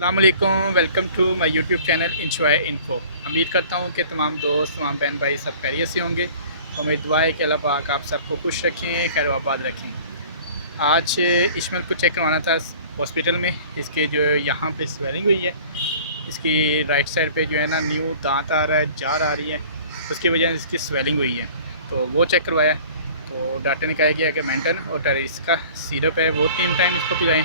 अस्सलामुअलैकुम, welcome to my YouTube channel enjoy info. उम्मीद करता हूँ कि तमाम दोस्त, तमाम बहन भाई सब खैरियत से होंगे। और मेरी दुआ है कि अल्लाह पाक आप सबको खुश रखें, खैर आबाद रखें। आज इश्मल को चेक करवाना था हॉस्पिटल में। इसके जो यहाँ पे स्वेलिंग हुई है, इसकी राइट साइड पे जो है ना न्यू दांत आ रहा है, जार आ रही है, उसकी वजह से इसकी स्वेलिंग हुई है। तो वो चेक करवाया तो डॉक्टर ने कहा कि मेंटन और टेरिस का सिरप है वो 3 टाइम इसको पिलाएँ।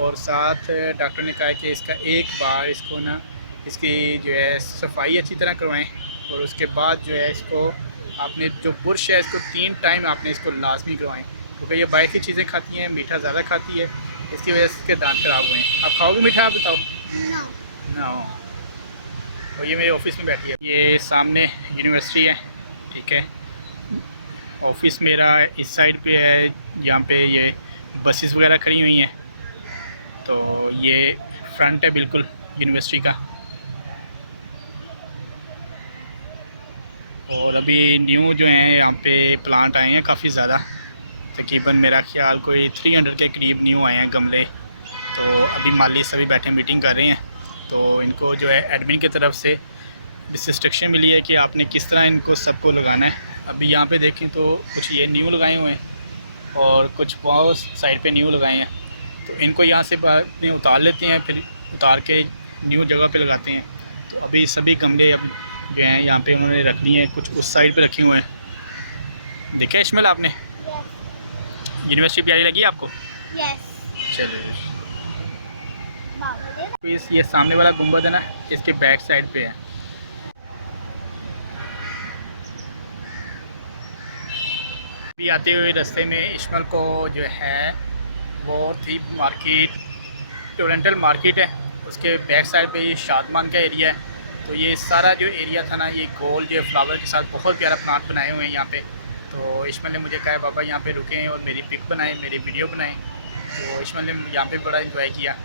और साथ डॉक्टर ने कहा कि इसका एक बार इसको ना इसकी जो है सफाई अच्छी तरह करवाएं। और उसके बाद जो है इसको आपने जो बुरश है इसको 3 टाइम आपने इसको लाजमी करवाएं, क्योंकि ये बाहर की चीज़ें खाती हैं, मीठा ज़्यादा खाती है, इसकी वजह से इसके दांत ख़राब हुए हैं। आप खाओगे मीठा? आप बताओ। ना हो। और ये मेरे ऑफिस में बैठी है, ये सामने यूनिवर्सिटी है, ठीक है। ऑफिस मेरा इस साइड पे है, जहाँ पे ये बसेस वगैरह खड़ी हुई हैं। तो ये फ्रंट है बिल्कुल यूनिवर्सिटी का। और अभी न्यू जो हैं यहाँ पे प्लांट आए हैं काफ़ी ज़्यादा, तकरीबन मेरा ख्याल कोई 300 के करीब न्यू आए हैं गमले। तो अभी माली सभी बैठे मीटिंग कर रहे हैं। तो इनको जो है एडमिन की तरफ से इंस्ट्रक्शन मिली है कि आपने किस तरह इनको सबको लगाना है। अभी यहाँ पे देखें तो कुछ ये न्यू लगाए हुए हैं और कुछ बहुत साइड पे न्यू लगाए हैं। तो इनको यहाँ से बाद में उतार लेते हैं, फिर उतार के न्यू जगह पे लगाते हैं। तो अभी सभी गमले अब जो हैं यहाँ पे उन्होंने रख लिए हैं, कुछ उस साइड पे रखे हुए हैं। देखे इश्माइल आपने? यूनिवर्सिटी प्यारी लगी आपको? चलिए, ये सामने वाला गुंबद है ना, इसके बैक साइड पे है। अभी आते हुए रास्ते में इश्माइल को जो है वो थी मार्केट, ओरिएंटल मार्केट है, उसके बैक साइड पे ये शादमान का एरिया है। तो ये सारा जो एरिया था ना, ये गोल जो फ्लावर के साथ बहुत प्यारा प्लांट बनाए हुए हैं यहाँ पे। तो इश्माइल ने मुझे कहा बाबा यहाँ पे रुकें और मेरी पिक बनाएं, मेरी वीडियो बनाएं। तो इश्माइल ने यहाँ पे बड़ा इंजॉय किया।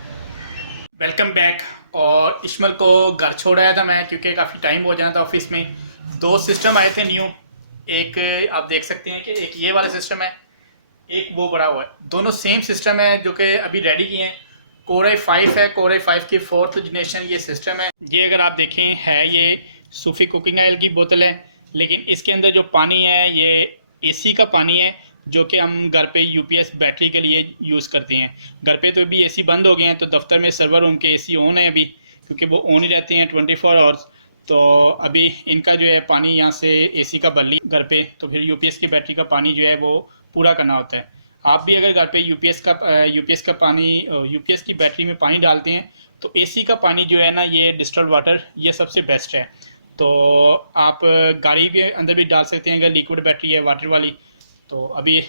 Welcome back. और इश्माइल को घर छोड़ आया था मैं, क्योंकि काफ़ी टाइम हो जाना था ऑफिस में। 2 सिस्टम आए थे न्यू, एक आप देख सकते हैं कि एक ये वाला सिस्टम है, एक वो बड़ा हुआ है। दोनों सेम सिस्टम है जो कि अभी रेडी किए हैं। कोर i5 है, कोर i5 की 4th जनरेशन ये सिस्टम है। ये अगर आप देखें है ये सूफी कुकिंग ऑयल की बोतल है, लेकिन इसके अंदर जो पानी है ये एसी का पानी है, जो कि हम घर पे यूपीएस बैटरी के लिए यूज़ करते हैं। घर पे तो अभी एसी बंद हो गए हैं, तो दफ्तर में सर्वर रूम के एसी ऑन है अभी, क्योंकि वो ऑन ही रहते हैं 24 आवर्स। तो अभी इनका जो है पानी यहाँ से एसी का भर ली घर पे, तो फिर यूपीएस की बैटरी का पानी जो है वो पूरा करना होता है। आप भी अगर घर पे यूपीएस का पानी यूपीएस की बैटरी में पानी डालते हैं, तो एसी का पानी जो है ना, ये डिस्टिल्ड वाटर, ये सबसे बेस्ट है। तो आप गाड़ी के अंदर भी डाल सकते हैं अगर लिक्विड बैटरी है वाटर वाली। तो अभी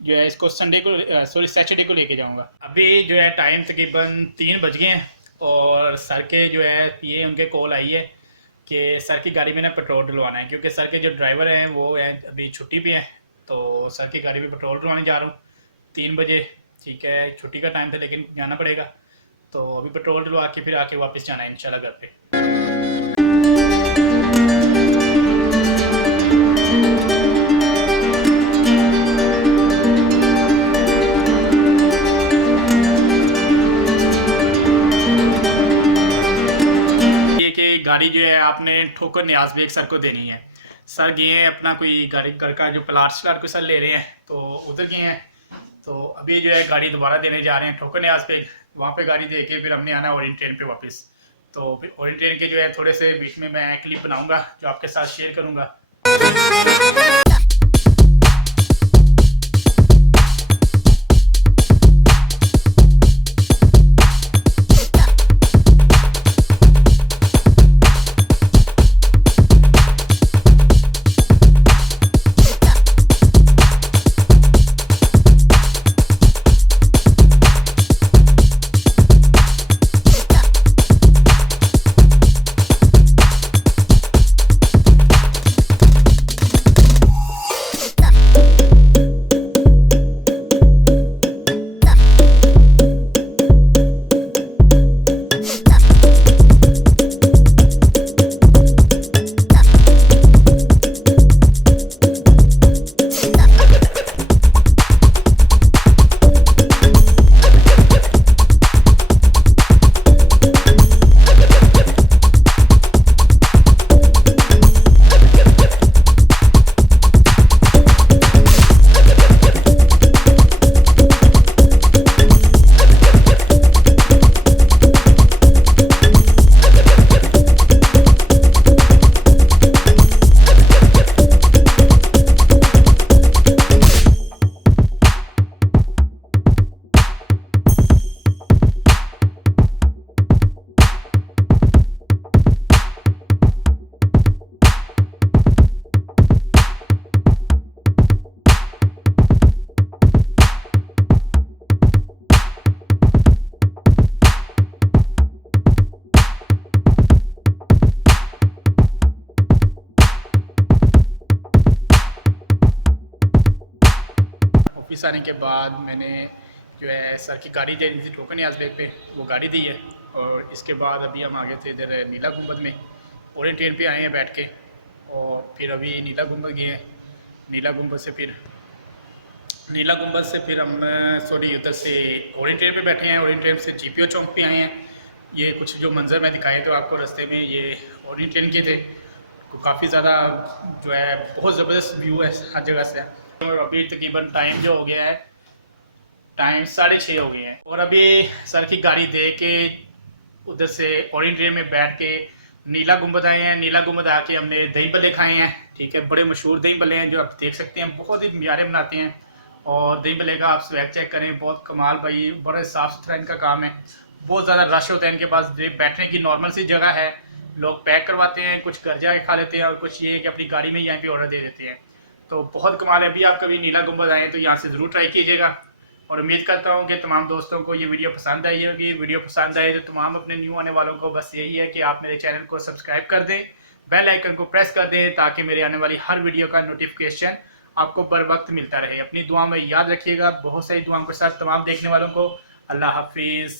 जो है इसको सैटरडे को लेके जाऊंगा। अभी जो है टाइम तकरीबन 3 बज गए हैं और सर के जो है ये उनके कॉल आई है कि सर की गाड़ी में ना पेट्रोल डलवाना है, क्योंकि सर के जो ड्राइवर हैं वो है अभी छुट्टी पे हैं। तो सर की गाड़ी में पेट्रोल डलवाने जा रहा हूँ 3 बजे। ठीक है, छुट्टी का टाइम था लेकिन जाना पड़ेगा। तो अभी पेट्रोल डलवा के फिर आके वापस जाना है इंशाल्लाह घर पे। गाड़ी जो है आपने ठोकर न्याज बेग सर को देनी है। सर गए हैं अपना कोई गाड़ी घर का जो प्लाट को सर ले रहे हैं, तो उधर गए हैं। तो अभी जो है गाड़ी दोबारा देने जा रहे हैं ठोकर न्याज बेग, वहाँ पे गाड़ी दे के फिर हमने आना ओरिएंट ट्रेन पे वापस। तो फिर ओरिएंट ट्रेन के जो है थोड़े से बीच में मैं क्लिप बनाऊंगा जो आपके साथ शेयर करूँगा। वापस आने के बाद मैंने जो है सर की गाड़ी देनी थी टोकन न्याज़ बेग पे, वो गाड़ी दी है। और इसके बाद अभी हम आ गए थे इधर नीला गुंबद में, ओरिएंट ट्रेन पे आए हैं बैठ के। और फिर अभी नीला गुंबद गए हैं। नीला गुंबद से फिर हम सॉरी उधर से ओरिएंट ट्रेन पे बैठे हैं। ओरिएंट ट्रेन से जीपीओ चौक पे आए हैं। ये कुछ जो मंजर मैं दिखाए तो आपको रास्ते में, ये ओरिएंट ट्रेन के थे। तो काफ़ी ज़्यादा जो है बहुत ज़बरदस्त व्यू है हर जगह से। और अभी तकरीबन टाइम जो हो गया है, टाइम 6:30 हो गए हैं। और अभी सर की गाड़ी दे के उधर से ओरिएंट ट्रेन में बैठ के नीला गुंबद आए हैं। नीला गुंबद आके हमने दही भल्ले खाए हैं। ठीक है, बड़े मशहूर दही भल्ले हैं जो आप देख सकते हैं, बहुत ही प्यारे बनाते हैं। और दही भल्ले का आप स्वैग चेक करें, बहुत कमाल भाई, बड़े साफ़ सुथरा इनका काम है। बहुत ज़्यादा रश होता है इनके पास, बैठने की नॉर्मल सी जगह है। लोग पैक करवाते हैं, कुछ घर जाके खा लेते हैं और कुछ ये कि अपनी गाड़ी में यहाँ पे ऑर्डर दे देते हैं। तो बहुत कमाल है। अभी आप कभी नीला गुंबद आएँ तो यहाँ से ज़रूर ट्राई कीजिएगा। और उम्मीद करता हूँ कि तमाम दोस्तों को ये वीडियो पसंद आई होगी। वीडियो पसंद आए तो तमाम अपने न्यू आने वालों को बस यही है कि आप मेरे चैनल को सब्सक्राइब कर दें, बेल आइकन को प्रेस कर दें, ताकि मेरे आने वाली हर वीडियो का नोटिफिकेशन आपको बर वक्त मिलता रहे। अपनी दुआ में याद रखिएगा। बहुत सारी दुआओं के साथ तमाम देखने वालों को अल्लाह हाफिज़।